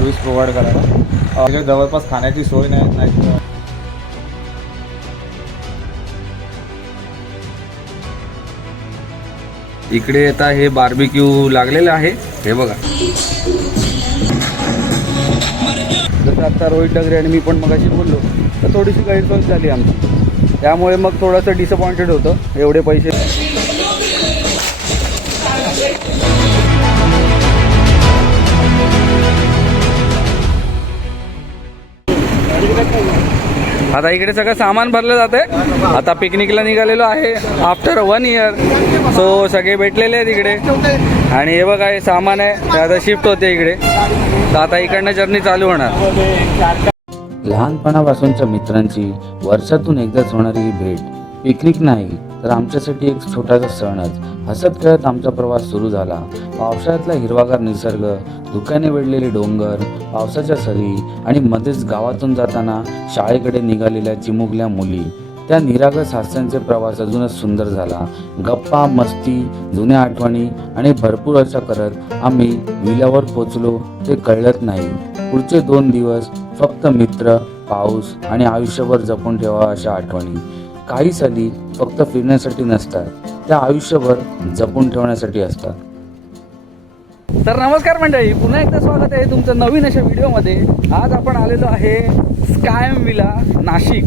Service provide करायला. इकडे जवळपास खाण्याची सोय नाही. इकडे आता हे बार्बिक्यू लागलेलं आहे, हे बघा. जसं आता रोहित डगरे आणि मी पण मगाशी बोललो तर थोडीशी गैरसोय झाली आमची, त्यामुळे मग थोडंसं डिसअपॉइंटेड होतं एवढे पैसे. आता इकडे सगळं सामान भरलं जातंय. आता पिकनिकला निघालेलो आहे आफ्टर 1 इयर. सो सगळे भेटलेले आहेत इकडे आणि हे बघा हे सामान आहे, आता शिफ्ट होते इकडे. तर आता इकडनं जर्नी चालू होणार. लहानपणापासूनच्या मित्रांची वर्षातून एकदाच होणारी ही भेट पिकनिक नाही तर आमच्यासाठी एक छोटासा सणच. हसत खेळत आमचा प्रवास सुरू झाला. पावसाळ्यातला हिरवागार निसर्ग, धुक्याने वेढलेले डोंगर, पावसाच्या सरी आणि मध्येच गावातून जाताना शाळेकडे निघालेल्या चिमुकल्या मुली. त्या निरागस हास्यांचे प्रवास अजूनच सुंदर झाला. गप्पा, मस्ती, जुन्या आठवणी आणि भरपूर अशा करत आम्ही विल्यावर पोचलो ते कळलंच नाही. पुढचे 2 दिवस फक्त मित्र, पाऊस आणि आयुष्यभर जपून ठेवा अशा आठवणी. काही सहली फक्त फिरण्यासाठी नसतात, त्या आयुष्यभर जपून ठेवण्यासाठी असतात. तर नमस्कार मंडळी, पुन्हा एकदा स्वागत आहे तुमचं नवीन अशा व्हिडिओमध्ये. आज आपण आलेलो आहे स्कायम विला नाशिक.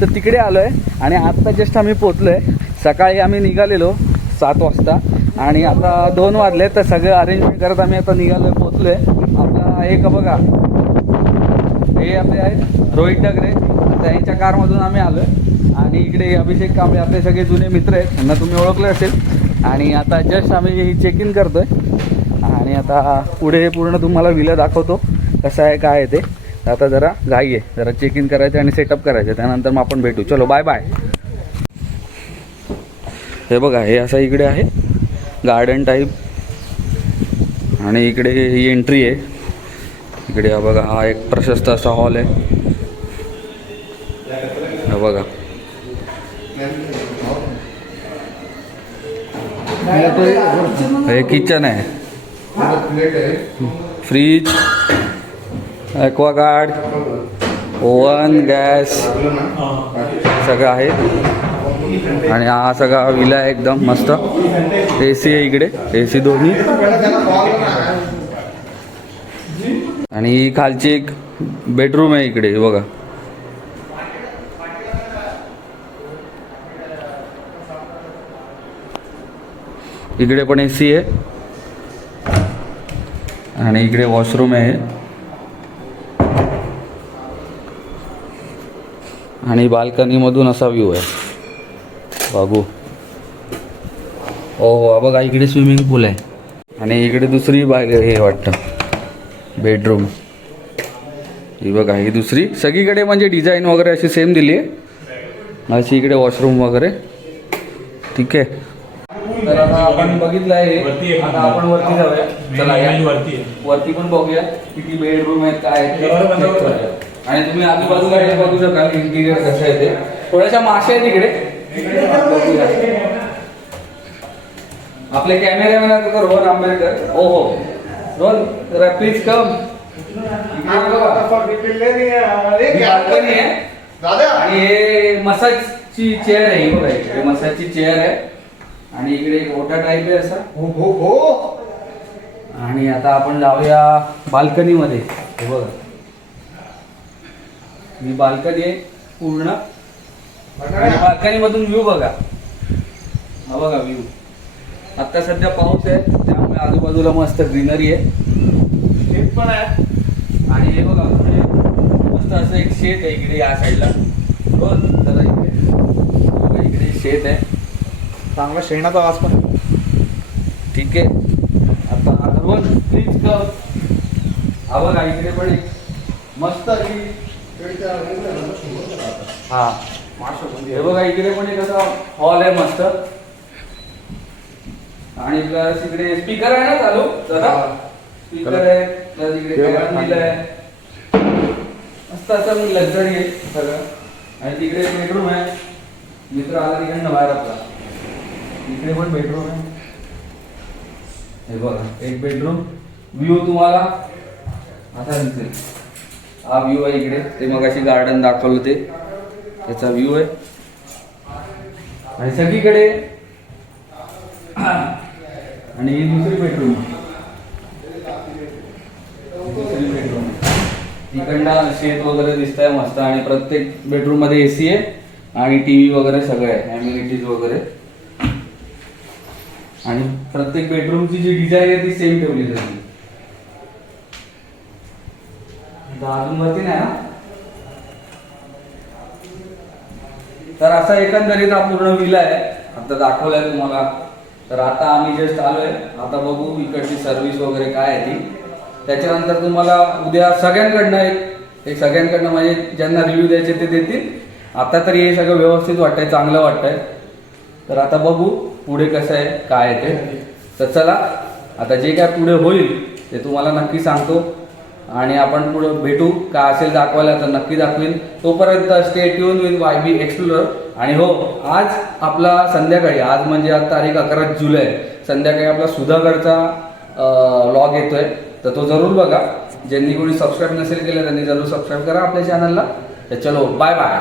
तर तिकडे आलो आहे आणि आत्ता जस्ट आम्ही पोचलो आहे. सकाळी आम्ही निघालेलो 7 वाजता आणि आता 2 वाजले. तर सगळं अरेंजमेंट करत आम्ही आता निघालो आहे, पोचलो आहे. आपला एक बघा, हे आपले आहेत रोहित डगरे, त्यांच्या कारमधून आम्ही आलो आहे. आणि इकडे अभिषेक कांबळे, आपले सगळे जुने मित्र आहेत, त्यांना तुम्ही ओळखले असेल. आणि आता जस्ट आम्ही चेक इन करतो आहे आणि आता पुढे पूर्ण तुम्हाला विला दाखवतो कसं आहे काय आहे ते. आता जरा घाई आहे, जरा चेक इन करायचं आणि सेटअप करायचं, त्यानंतर मग आपण भेटू. चलो बाय बाय. हे बघा, हे असं इकडे आहे गार्डन टाईप आणि इकडे ही एंट्री आहे. इकडे हा बघा, हा एक प्रशस्त असा हॉल आहे. हा बघा, हे किचन आहे, फ्रीज, ॲक्वागार्ड, ओव्हन, गॅस सगळं आहे. आणि हा सगळा विला आहे एकदम मस्त. AC आहे इकडे, AC दोन्ही. आणि ही खालची एक बेडरूम आहे इकडे, हे बघा. इकडे पण AC आहे आणि इकडे वॉशरूम आहे आणि बाल्कनीमधून असा व्ह्यू आहे बाबू. हो बघा, इकडे स्विमिंग पूल आहे आणि इकडे दुसरी हे वाटतं बेडरूम. ही बघा, ही दुसरी. सगळीकडे म्हणजे डिझाईन वगैरे अशी सेम दिली आहे. अशी इकडे वॉशरूम वगैरे. ठीक आहे. तर आता आपण बघितलं आहे, आता आपण वरती जाऊया. चला या वरती पण बघूया किती बेडरूम आहेत, काय आहेत. आणि तुम्ही आजूबाजूला हे बघू शकाल इंटिरियर कसं आहे ते. थोड्याशा माशा आहेत इकडे. आपले कॅमेरामॅन आता रोहन आंबेडकर. हो हो रोहन, जरा प्लीज कम. बाल्कनी आहे आणि हे मसाजची चेअर आहे. बघा, इकडे मसाजची चेअर आहे आणि इकडे एक ओटा टाईप आहे असा. हो. आणि आता आपण जाऊया बाल्कनीमध्ये. हे बघा, ही बाल्कनी आहे पूर्ण. आणि बाल्कनीमधून व्ह्यू बघा. हा बघा व्ह्यू. आता सध्या पाऊस आहे त्यामुळे आजूबाजूला मस्त ग्रीनरी आहे. शेत पण आहे आणि हे बघा मस्त असं एक शेत आहे इकडे या साईडला. जरा इकडे शेत आहे, चांगला शेणाचा वास पण. ठीक आहे. आता रोज प्लीज कर. हा बघा, इकडे पण मस्त अशी. हा हे बघा, इकडे पण एक असा हॉल आहे मस्त. आणि प्लस इकडे स्पीकर आहे ना चालू, जरा स्पीकर आहे. प्लस इकडे फॅन दिलाय मस्त असं लक्झरी आहे सगळं. आणि तिकडे एक बेडरूम आहे. मित्र आला तिकडनं बाहेर आपला. इकडे पण बेडरूम आहे. हे बघा, एक बेडरूम. व्ह्यू तुम्हाला आता दिसेल हा व्ह्यू आहे इकडे. ते मग अशी गार्डन दाखवलं ते त्याचा व्ह्यू आहे. आणि सगळीकडे आणि ही दुसरी बेडरूम तिकडनं शेत वगैरे दिसत आहे मस्त. आणि प्रत्येक बेडरूम मध्ये AC आहे आणि TV वगैरे सगळं आहे, ॲम्युनिटीज वगैरे. आणि प्रत्येक बेडरूमची जी डिझाईन आहे ती सेम ठेवली जाते. अजून वरती नाही ना. तर असा एकंदरीत हा पूर्ण विला आहे. आता दाखवलाय तुम्हाला. तर आता आम्ही जस्ट आलोय. आता बघू इकडची सर्व्हिस वगैरे काय आहे ती. त्याच्यानंतर तुम्हाला उद्या सगळ्यांकडनं एक सगळ्यांकडनं म्हणजे ज्यांना रिव्ह्यू द्यायचे ते देतील. आता तरी हे सगळं व्यवस्थित वाटतंय, चांगलं वाटतंय. तर आता बघू पुढे कसं आहे काय आहे ते. तर चला आता जे काय पुढे होईल ते तुम्हाला नक्की सांगतो. आणि आपण पुढे भेटू. काय असेल दाखवायला तर नक्की दाखवीन. तोपर्यंत stay tune with YB explorer. आणि हो, आज आपला संध्याकाळी, आज म्हणजे आज तारीख 11 जुलै, संध्याकाळी आपला सुधागडचा व्लॉग येतोय. तर तो जरूर बघा. ज्यांनी कोणी सबस्क्राईब नसेल केलं त्यांनी जरूर सबस्क्राईब करा आपल्या चॅनलला. तर चलो बाय बाय.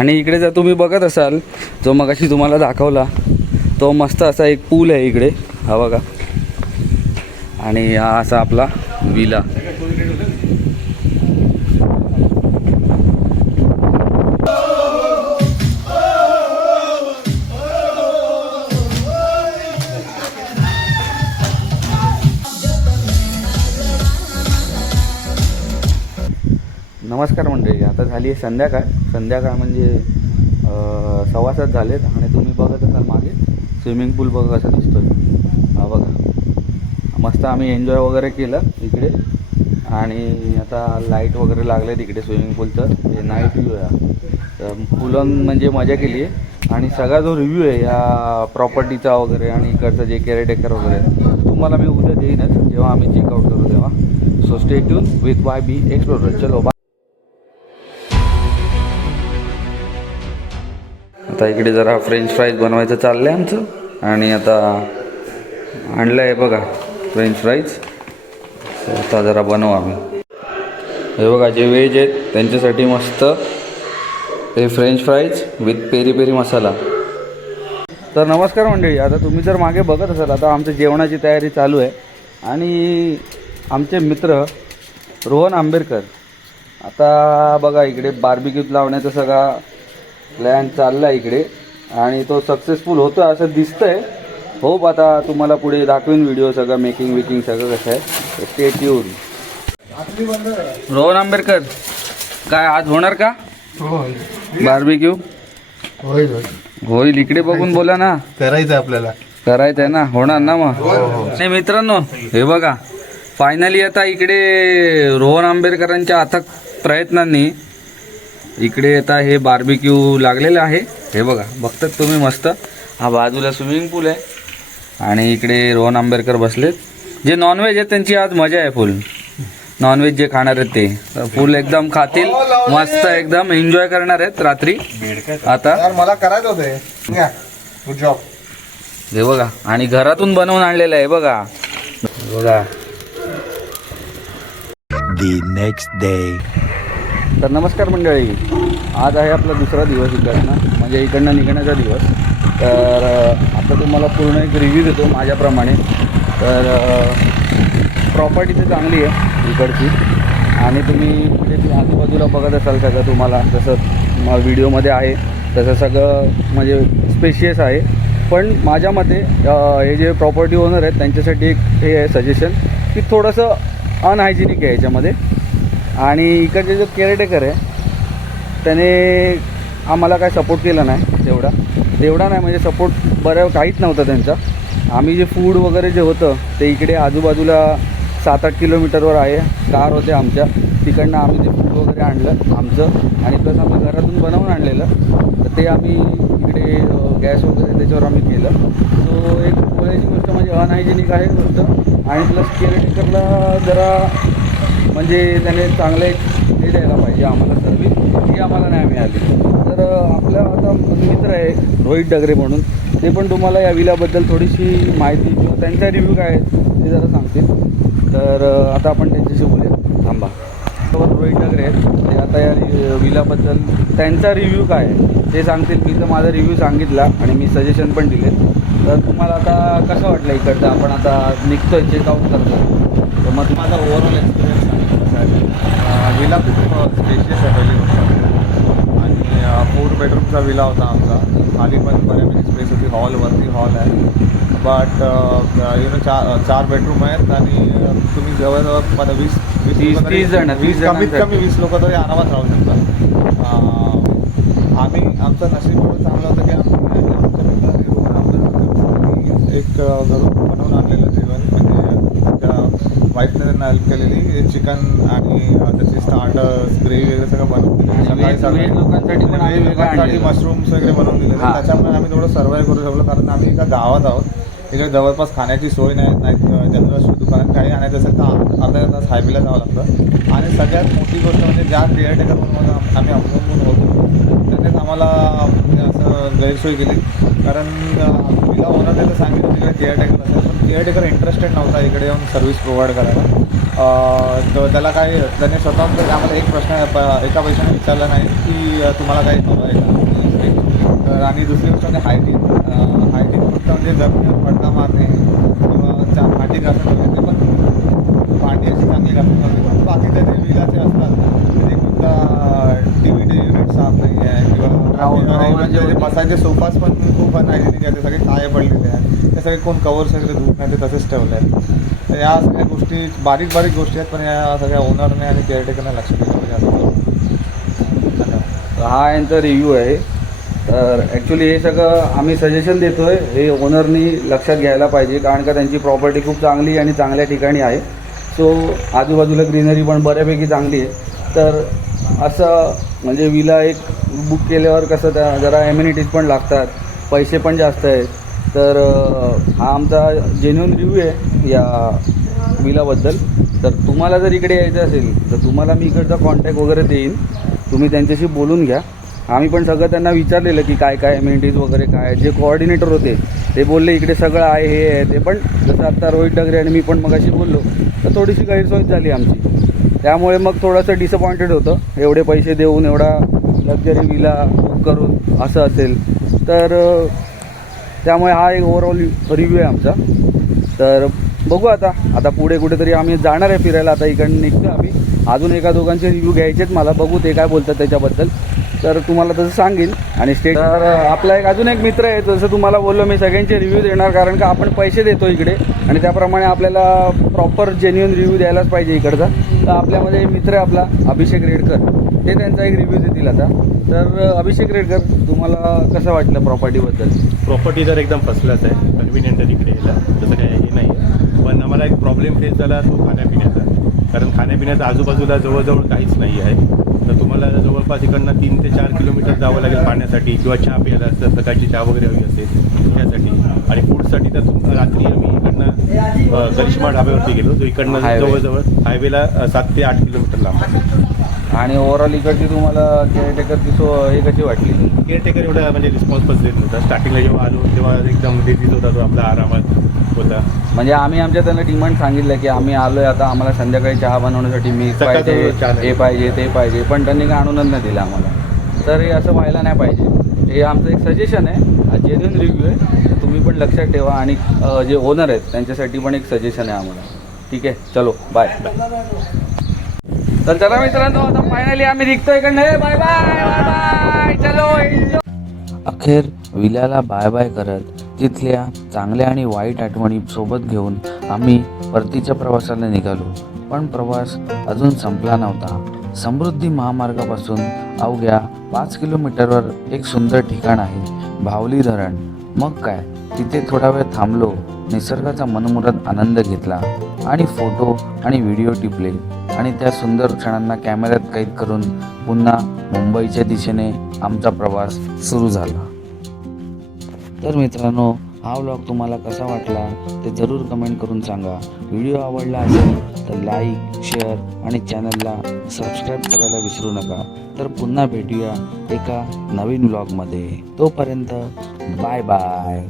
आणि इकडे जर तुम्ही बघत असाल जो मगाशी तुम्हाला दाखवला तो मस्त असा एक पूल आहे इकडे, हा बघा. आणि हा असा आपला विला. नमस्कार मंडळी. आता झाली आहे संध्याकाळ म्हणजे 6:15 झालेत. आणि तुम्ही बघत असाल मागे स्विमिंग पूल बघा कसा दिसतोय, हा बघा. मस्त आम्ही एन्जॉय वगैरे केलं इकडे. आणि आता लाईट वगैरे लागले तिकडे स्विमिंग पूलचं. हे नाईट व्ह्यू आहे. तर फुलं म्हणजे मजा केली आहे. आणि सगळा जो रिव्ह्यू आहे या प्रॉपर्टीचा वगैरे आणि इकडचं जे केअरटेकर वगैरे तुम्हाला मी उद्या देईनच जेव्हा आम्ही चेकआउट करू तेव्हा. So stay tune with YB explorer. चलो बाय. आता इकडे जरा फ्रेंच फ्राईज बनवायचं चाललं आहे आमचं. आणि आता आणलं आहे बघा फ्रेंच फ्राईज. आता जरा बनवू आम्ही. हे बघा जे व्हेज आहेत त्यांच्यासाठी मस्त हे French fries with peri peri masala. तर नमस्कार मंडळी. आता तुम्ही जर मागे बघत असाल आता आमचं जेवणाची तयारी चालू आहे. आणि आमचे मित्र रोहन आंबेडकर आता बघा इकडे बार्बिक्यू लावण्याचा सगळा प्लॅन चालला आहे इकडे. आणि तो सक्सेसफुल होतो असं दिसतंय. होप आता तुम्हाला पुढे दाखवीन व्हिडिओ सगळं मेकिंग विकिंग सगळं कसं आहे. Stay tune. रोहन आंबेडकर काय आज होणार का बार्बिक्यू? होईल. इकडे बघून बोला ना. करायचं आपल्याला. करायचं आहे ना, होणार ना मग. नाही मित्रांनो, हे बघा फायनली आता इकडे रोहन आंबेडकरांच्या अथक प्रयत्नांनी इकडे आता हे बार्बिक्यू लागलेलं आहे. हे बघा बघतात तुम्ही मस्त. हा बाजूला स्विमिंग पूल आहे. आणि इकडे रोहन आंबेडकर बसलेत. जे नॉनव्हेज आहेत त्यांची आज मजा आहे फुल. नॉनव्हेज जे खाणार आहेत ते फुल एकदम खातील मस्त एकदम एन्जॉय करणार आहेत रात्री. आता मला करायचं होतं. Good job. हे बघा आणि घरातून बनवून आणलेलं आहे बघा. बघा The next day. तर नमस्कार मंडळी. आज आहे आपला दुसरा दिवस इकडनं म्हणजे इकडनं निघण्याचा दिवस. तर आता तुम्हाला पूर्ण एक रिव्ह्यू देतो माझ्याप्रमाणे. तर प्रॉपर्टी तर चांगली आहे इकडची. आणि तुम्ही म्हणजे आजूबाजूला बघत असाल सगळं तुम्हाला जसं व्हिडिओमध्ये आहे तसं सगळं म्हणजे स्पेशियस आहे. पण माझ्या मते हे जे प्रॉपर्टी ओनर आहेत त्यांच्यासाठी एक हे आहे सजेशन की थोडंसं अनहायजेनिक आहे याच्यामध्ये. आणि इकडचे जो केअरटेकर आहे त्याने आम्हाला काय सपोर्ट केला नाही तेवढा नाही म्हणजे सपोर्ट बरं काहीच नव्हतं त्यांचा. आम्ही जे फूड वगैरे जे होतं ते इकडे आजूबाजूला 7-8 किलोमीटरवर आहे. कार होते आमच्या तिकडनं आम्ही ते फूड वगैरे आणलं आमचं. आणि प्लस आम्ही घरातून बनवून आणलेलं. तर ते आम्ही इकडे गॅस वगैरे त्याच्यावर आम्ही केलं. सो एक बोलायची गोष्ट म्हणजे अनहायजेनिक आहे गोष्ट. आणि प्लस केअरटेकरला जरा म्हणजे त्याने चांगलं एक हे द्यायला पाहिजे आम्हाला सर्व्हिस. ही आम्हाला नाही मिळाली. तर आपल्या आता मित्र आहे रोहित डगरे म्हणून ते पण तुम्हाला या विल्याबद्दल थोडीशी माहिती किंवा त्यांचा रिव्ह्यू काय आहे ते जरा सांगतील. तर आता आपण त्यांच्याशी बोलूया. थांबा. सोबत रोहित डगरे आहेत. ते आता या विलाबद्दल त्यांचा रिव्ह्यू काय आहे ते सांगतील. मी तर माझा रिव्ह्यू सांगितला आणि मी सजेशन पण दिले. तर तुम्हाला आता कसं वाटलं इकडचं? आपण आता निघतोय, चेकआउट करतो, तर मग माझा ओव्हरऑल एक्सपिरियन्स सांगितलं. विला खूप स्पेशियस आहे पहिली गोष्ट, आणि 4 बेडरूमचा विला होता आमचा. खाली पण बऱ्यापैकी स्पेस होती, हॉलवरती हॉल आहे. बट चार बेडरूम आहेत, आणि तुम्ही जवळजवळ मला 30 जण, 30 कमीत कमी 20 लोक तरी आरामात राहू शकतात. आमचं नशीब एवढं चांगलं होतं की आमच्या मित्रांनी रोड आमच्या एक घरून बनवून आणलेलं जेवण, म्हणजे त्या वाईफने त्यांना हेल्प केलेली. चिकन आणि त्याची स्टार्टर्स, ग्रेव्ही वगैरे सगळं बनवून दिलं. सकाळी लोकांसाठी पण आम्ही वेगळं आणलेलं. मशरूम्स वगैरे बनवून दिले. हां. त्याच्यामुळे आम्ही थोडं सर्वाईव्ह करू शकलो, कारण आम्ही एका गावात आहोत. इकडे जवळपास खाण्याची सोय नाही जनरल स्टोर दुकानात काही आणायचं असेल तर अर्धा तास हायवेला जावं लागतं. आणि सगळ्यात मोठी गोष्ट म्हणजे ज्या केअरटेकर म्हणून आम्ही अवलंबून होतो त्यांनीच आम्हाला म्हणजे असं गैरसोय केली. कारण तिला ओनरने तर सांगितलं तिकडे केअरटेकर असेल, पण केअरटेकर इंटरेस्टेड नव्हता इकडे येऊन सर्व्हिस प्रोव्हाइड करायला. तर त्याला काही त्याने स्वतःहून आम्हाला एक प्रश्न एका पैशाने विचारला नाही की तुम्हाला काही हवं आहे का. आणि दुसरी गोष्ट म्हणजे हायजीन फक्त म्हणजे जमिनीवर पडदा मारणे किंवा भांडी घासत होते, ते पण भांडी अशी चांगली घासत होते. पण बाकीचे जे विलाचे असतात म्हणजे कुठला DVD युनिट साफ नाही आहे, किंवा जे बसायचे सोफाच पण खूप अनहायजेनिक आहे, ते सगळे काळे पडलेले आहेत, ते सगळे कोण कवर्स वगैरे धुत नाही, ते तसेच ठेवले आहेत. तर या सगळ्या गोष्टी बारीक गोष्टी आहेत, पण या सगळ्या ओनरने आणि केअरटेकरने लक्ष दिलं पाहिजे. हा यांचा रिव्ह्यू आहे. तर ॲक्च्युली हे सगळं आम्ही सजेशन देतो आहे, हे ओनरनी लक्षात घ्यायला पाहिजे, कारण का त्यांची प्रॉपर्टी खूप चांगली आणि चांगल्या ठिकाणी आहे. सो आजूबाजूला ग्रीनरी पण बऱ्यापैकी चांगली आहे. तर असं म्हणजे विला एक बुक केल्यावर कसं त्या जरा ॲम्युनिटीज पण लागतात, पैसे पण जास्त आहेत. तर हा आमचा जेन्युइन रिव्ह्यू आहे या विलाबद्दल. तर तुम्हाला जर इकडे यायचं असेल तर तुम्हाला मी इकडचा कॉन्टॅक्ट वगैरे देईन, तुम्ही त्यांच्याशी बोलून घ्या. आम्ही पण सगळं त्यांना विचारलेलं की काय काय ॲम्युनिटीज वगैरे काय. जे कोऑर्डिनेटर होते ते बोलले इकडे सगळं आहे, हे आहे ते. पण जसं आता रोहित डगरे आणि मी पण मगाशी बोललो तर थोडीशी गैरसोय झाली आमची. त्यामुळे मग थोडंसं डिसअपॉइंटेड होतं, एवढे पैसे देऊन एवढा लक्झरी विला बुक करून असं असेल तर. त्यामुळे हा एक ओव्हरऑल रिव्ह्यू आहे आमचा. तर बघू आता पुढे कुठेतरी आम्ही जाणार आहे फिरायला. आता इकडनं निघतो आम्ही. अजून एका दोघांचे रिव्ह्यू घ्यायचेत मला, बघू ते काय बोलतात त्याच्याबद्दल. तर तुम्हाला तसं सांगेन. आणि तर आपला अजून एक मित्र आहे, जसं तुम्हाला बोललो मी सगळ्यांचे रिव्ह्यू देणार, कारण का आपण पैसे देतो इकडे आणि त्याप्रमाणे आपल्याला प्रॉपर जेन्युइन रिव्ह्यू द्यायलाच पाहिजे इकडचा. तर आपल्यामध्ये मित्र आहे आपला अभिषेक रेडकर, ते त्यांचा एक रिव्ह्यू देतील आता. तर अभिषेक रेडकर, तुम्हाला कसं वाटलं प्रॉपर्टीबद्दल? प्रॉपर्टी तर एकदम फर्स्ट क्लास आहे, कन्व्हिनियंट आहे तिकडे यायला, तसं काही हे नाही. पण आम्हाला एक प्रॉब्लेम फेस झाला तो खाण्यापिण्याचा, कारण खाण्यापिण्याचा आजूबाजूला जवळजवळ काहीच नाही आहे. तर तुम्हाला जवळपास इकडनं 3 ते 4 किलोमीटर जावं लागेल पाण्यासाठी, किंवा चहा प्यायला असतं, सकाळची चहा वगैरे हवी असेल त्यासाठी. आणि फूडसाठी तर रात्री आम्ही इकडनं करिश्मा ढाब्यावरती गेलो, जो इकडनं जवळजवळ हायवेला 7 ते 8 किलोमीटर लांब आहे. आणि ओव्हरऑल इकडची तुम्हाला केअरटेकरची हे कशी वाटली? केअरटेकर एवढा म्हणजे रिस्पॉन्स देत नव्हता. स्टार्टिंगला जेव्हा आलो तेव्हा एकदम डिझीज होता तो, आपला आरामात होता. म्हणजे आम्ही आमच्या त्यांना डिमांड सांगितलं की आम्ही आलो आहे आता, आम्हाला संध्याकाळी चहा बनवण्यासाठी मिल्क सकाळचं पाहिजे, चहा नाही. हे पाहिजे ते पाहिजे, पण त्यांनी काय आणूनच नाही दिलं आम्हाला. तर हे असं व्हायला नाही पाहिजे. हे आमचं एक सजेशन आहे, जेन्युइन रिव्ह्यू आहे, तर तुम्ही पण लक्षात ठेवा. आणि जे ओनर आहेत त्यांच्यासाठी पण एक सजेशन आहे आम्हाला. ठीक आहे, चलो बाय. तर चला मित्रांनो, आता फायनली आम्ही निघतोय इकडनं. बाय बाय बाय बाय, चलो. अखेर विल्याला बाय बाय करत तिथल्या चांगल्या आणि वाईट आठवणी सोबत घेऊन आम्ही परतीच्या प्रवासाला निघालो. पण प्रवास अजून संपला नव्हता. समृद्धी महामार्गापासून अवघ्या 5 किलोमीटरवर एक सुंदर ठिकाण आहे, भावली धरण. मग काय, तिथे थोडा वेळ थांबलो, निसर्गाचा मनमुराद आनंद घेतला आणि फोटो आणि व्हिडिओ टिपले. आणि त्या सुंदर क्षणांना कॅमेऱ्यात कैद करून पुन्हा मुंबईच्या दिशेने आमचा प्रवास सुरू झाला. तर मित्रांनो, हा व्लॉग तुम्हाला कसा वाटला ते जरूर कमेंट करून सांगा. व्हिडिओ आवडला असेल तर लाईक, शेअर आणि चॅनलला सबस्क्राईब करायला विसरू नका. तर पुन्हा भेटूया एका नवीन व्लॉगमध्ये. तोपर्यंत बाय बाय.